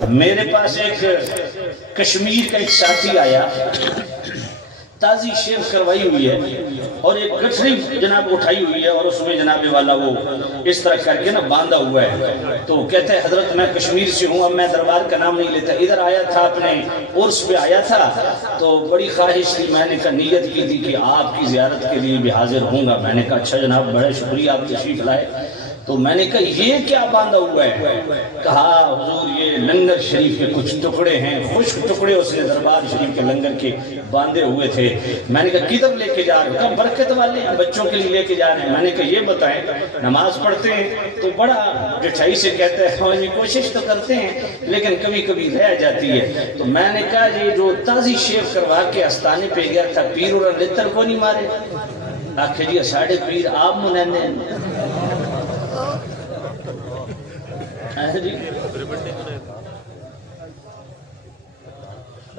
میرے پاس ایک کشمیر کا ایک ساتھی آیا، تازی شیو کروائی ہوئی ہے اور ایک گٹھڑی جناب اٹھائی ہوئی ہے اور اس میں جناب والا وہ اس طرح کر کے نا باندھا ہوا ہے. تو کہتے ہیں حضرت میں کشمیر سے ہوں، اب میں دربار کا نام نہیں لیتا، ادھر آیا تھا اپنے عرس پہ آیا تھا تو بڑی خواہش تھی، میں نے کہا نیت کی تھی کہ آپ کی زیارت کے لیے بھی حاضر ہوں گا. میں نے کہا اچھا جناب بڑا شکریہ آپ تشریف لائے. تو میں نے کہا یہ کیا باندھا ہوا ہے؟ کہا حضور یہ لنگر شریف کے کچھ ٹکڑے ہیں، خشک ٹکڑے اس نے دربار شریف کے لنگر کے باندھے ہوئے تھے. میں نے کہا کدھر لے کے جا رہے ہیں؟ کہا برکت والے بچوں کے لیے لے کے جا رہے ہیں. میں نے کہا یہ بتائیں نماز پڑھتے ہیں تو بڑا گٹھائی سے کہتے ہیں کوشش تو کرتے ہیں لیکن کبھی کبھی رہ جاتی ہے. تو میں نے کہا یہ جو تازی شیو کروا کے استانے پہ گیا تھا پیر اور لتر کو نہیں مارے؟ آخر جی ساڑھے پیر آپ منانے جی.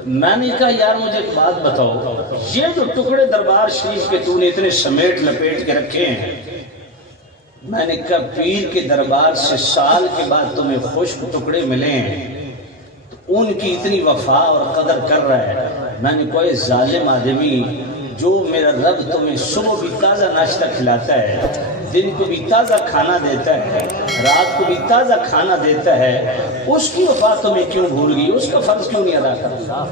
میں نے کہا یار مجھے ایک بات بتاؤ، یہ جو ٹکڑے دربار شریف کے تو نے اتنے سمیٹ لپیٹ کے رکھے ہیں، میں نے کہا پیر کے دربار سے سال کے بعد تمہیں خشک ٹکڑے ملے ہیں تو ان کی اتنی وفا اور قدر کر رہا ہے. میں نے کوئی ظالم آدمی، جو میرا رب تمہیں صبح بھی تازہ ناشتہ کھلاتا ہے، دن کو بھی تازہ کھانا دیتا ہے، رات کو بھی تازہ کھانا دیتا ہے، اس کی وفا تمہیں کیوں بھول گئی؟ اس کا فرض کیوں نہیں ادا کرتا؟